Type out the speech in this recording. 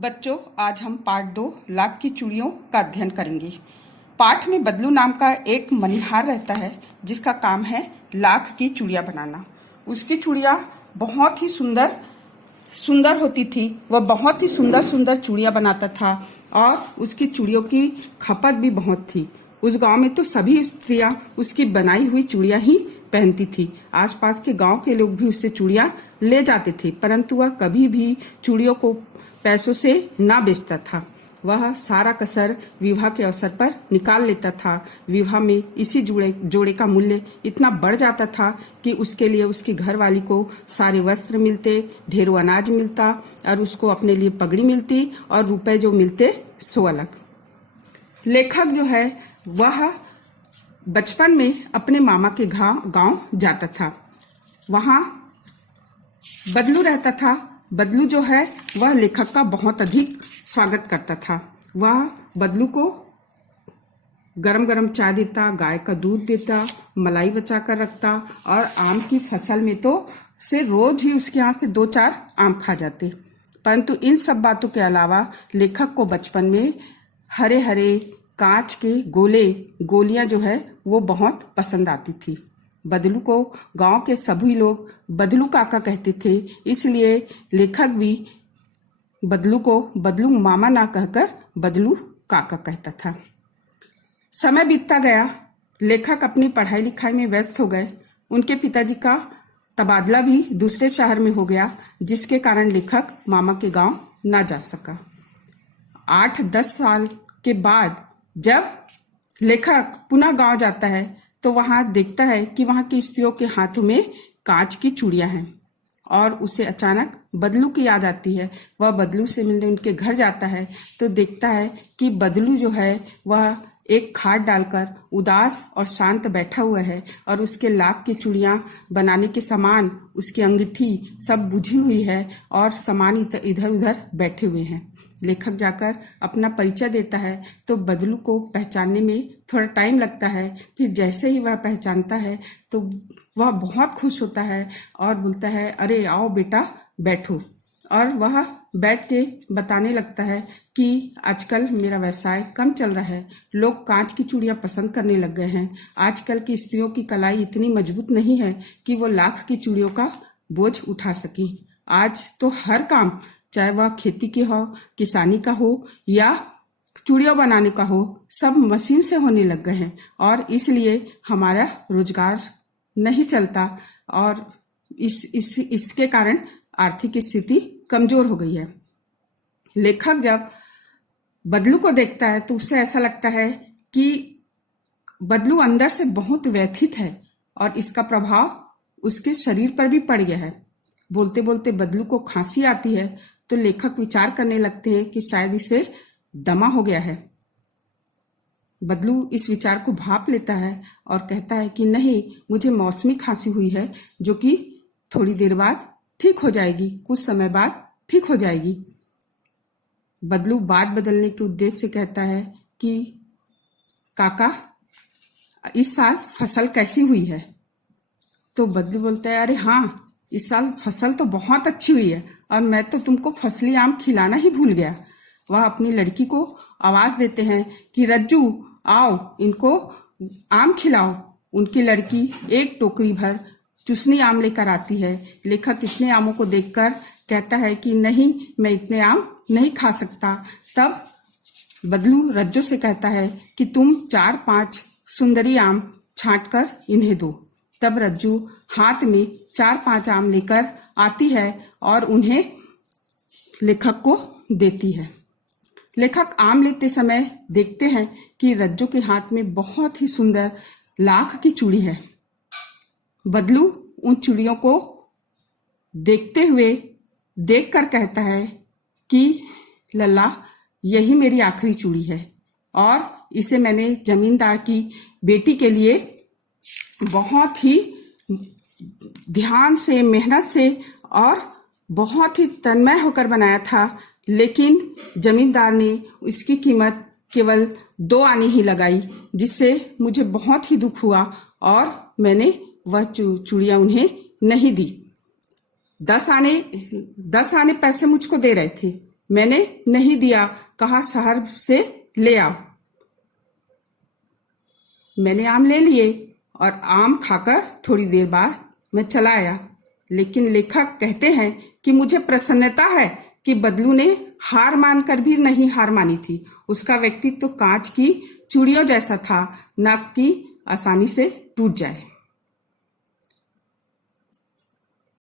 बच्चों, आज हम पाठ 2 लाख की चूड़ियों का अध्ययन करेंगे। पाठ में बदलू नाम का एक मनिहार रहता है जिसका काम है लाख की चूड़ियाँ बनाना। उसकी चूड़ियाँ बहुत ही सुंदर सुंदर होती थी। वह बहुत ही सुंदर सुंदर चूड़ियाँ बनाता था और उसकी चूड़ियों की खपत भी बहुत थी। उस गांव में तो सभी स्त्रियां उसकी बनाई हुई चूड़ियाँ ही पहनती थी। आसपास के गांव के लोग भी उससे चूड़ियाँ ले जाते थे, परंतु वह कभी भी चूड़ियों को पैसों से ना बेचता था। वह सारा कसर विवाह के अवसर पर निकाल लेता था। विवाह में इसी जोड़े का मूल्य इतना बढ़ जाता था कि उसके लिए उसकी घरवाली को सारे वस्त्र मिलते, ढेरों अनाज मिलता और उसको अपने लिए पगड़ी मिलती और रुपए जो मिलते सो अलग। लेखक जो है वह बचपन में अपने मामा के गांव जाता था। वहां बदलू रहता था। बदलू जो है वह लेखक का बहुत अधिक स्वागत करता था। वह बदलू को गरम गरम चाय देता, गाय का दूध देता, मलाई बचा कर रखता और आम की फसल में तो से रोज ही उसके यहाँ से 2-4 आम खा जाते। परंतु इन सब बातों के अलावा लेखक को बचपन में हरे हरे कांच के गोलियां जो है वो बहुत पसंद आती थी। बदलू को गांव के सभी लोग बदलू काका कहते थे, इसलिए लेखक भी बदलू को बदलू मामा ना कहकर बदलू काका कहता था। समय बीतता गया। लेखक अपनी पढ़ाई लिखाई में व्यस्त हो गए। उनके पिताजी का तबादला भी दूसरे शहर में हो गया, जिसके कारण लेखक मामा के गांव ना जा सका। 8-10 साल के बाद जब लेखक पुनः गांव जाता है तो वहां देखता है कि वहां की स्त्रियों के हाथों में कांच की चूड़ियां हैं और उसे अचानक बदलू की याद आती है। वह बदलू से मिलने उनके घर जाता है तो देखता है कि बदलू जो है वह एक खाट डालकर उदास और शांत बैठा हुआ है और उसके लाख की चूड़ियां बनाने के सामान, उसकी अंगूठी सब बुझी हुई है और सामान इधर उधर बैठे हुए हैं। लेखक जाकर अपना परिचय देता है तो बदलू को पहचानने में थोड़ा टाइम लगता है। फिर जैसे ही वह पहचानता है तो वह बहुत खुश होता है और बोलता है, अरे आओ बेटा बैठो। और वह बैठ के बताने लगता है कि आजकल मेरा व्यवसाय कम चल रहा है। लोग कांच की चूड़ियां पसंद करने लग गए हैं। आजकल की स्त्रियों की कलाई इतनी मजबूत नहीं है कि वो लाख की चूड़ियों का बोझ उठा सके। आज तो हर काम, चाहे वह खेती की हो, किसानी का हो या चूड़ियां बनाने का हो, सब मशीन से होने लग गए हैं और इसलिए हमारा रोजगार नहीं चलता और इसके कारण आर्थिक स्थिति कमजोर हो गई है। लेखक जब बदलू को देखता है तो उसे ऐसा लगता है कि बदलू अंदर से बहुत व्यथित है और इसका प्रभाव उसके शरीर पर भी पड़ गया है। बोलते बोलते बदलू को खांसी आती है तो लेखक विचार करने लगते हैं कि शायद इसे दमा हो गया है। बदलू इस विचार को भांप लेता है और कहता है कि नहीं, मुझे मौसमी खांसी हुई है जो कि थोड़ी देर बाद ठीक हो जाएगी, कुछ समय बाद ठीक हो जाएगी। बदलू बात बदलने के उद्देश्य से कहता है कि काका, इस साल फसल कैसी हुई है? तो बदलू बोलता है, अरे हाँ, इस साल फसल तो बहुत अच्छी हुई है और मैं तो तुमको फसली आम खिलाना ही भूल गया। वह अपनी लड़की को आवाज देते हैं कि रज्जू आओ, इनको आम खिलाओ। उनकी लड़की एक टोकरी भर चुसनी आम लेकर आती है। लेखक इतने आमों को देखकर कहता है कि नहीं, मैं इतने आम नहीं खा सकता। तब बदलू रज्जू से कहता है कि तुम 4-5 सुंदरी आम छांट कर इन्हें दो। तब रज्जू हाथ में 4-5 आम लेकर आती है और उन्हें लेखक को देती है। लेखक आम लेते समय देखते हैं कि रज्जू के हाथ में बहुत ही सुंदर लाख की चूड़ी है। बदलू उन चूड़ियों को देखते हुए देखकर कहता है कि लल्ला, यही मेरी आखिरी चूड़ी है और इसे मैंने जमींदार की बेटी के लिए बहुत ही ध्यान से, मेहनत से और बहुत ही तन्मय होकर बनाया था, लेकिन जमींदार ने इसकी कीमत केवल 2 आने ही लगाई, जिससे मुझे बहुत ही दुख हुआ और मैंने वह चूड़ियां उन्हें नहीं दी। 10 आने पैसे मुझको दे रहे थे, मैंने नहीं दिया, कहा शहर से ले आओ। मैंने आम ले लिए और आम खाकर थोड़ी देर बाद मैं चला आया। लेकिन लेखक कहते हैं कि मुझे प्रसन्नता है कि बदलू ने हार मानकर भी नहीं हार मानी थी। उसका व्यक्तित्व तो कांच की चूड़ियों जैसा था, ना कि आसानी से टूट जाए।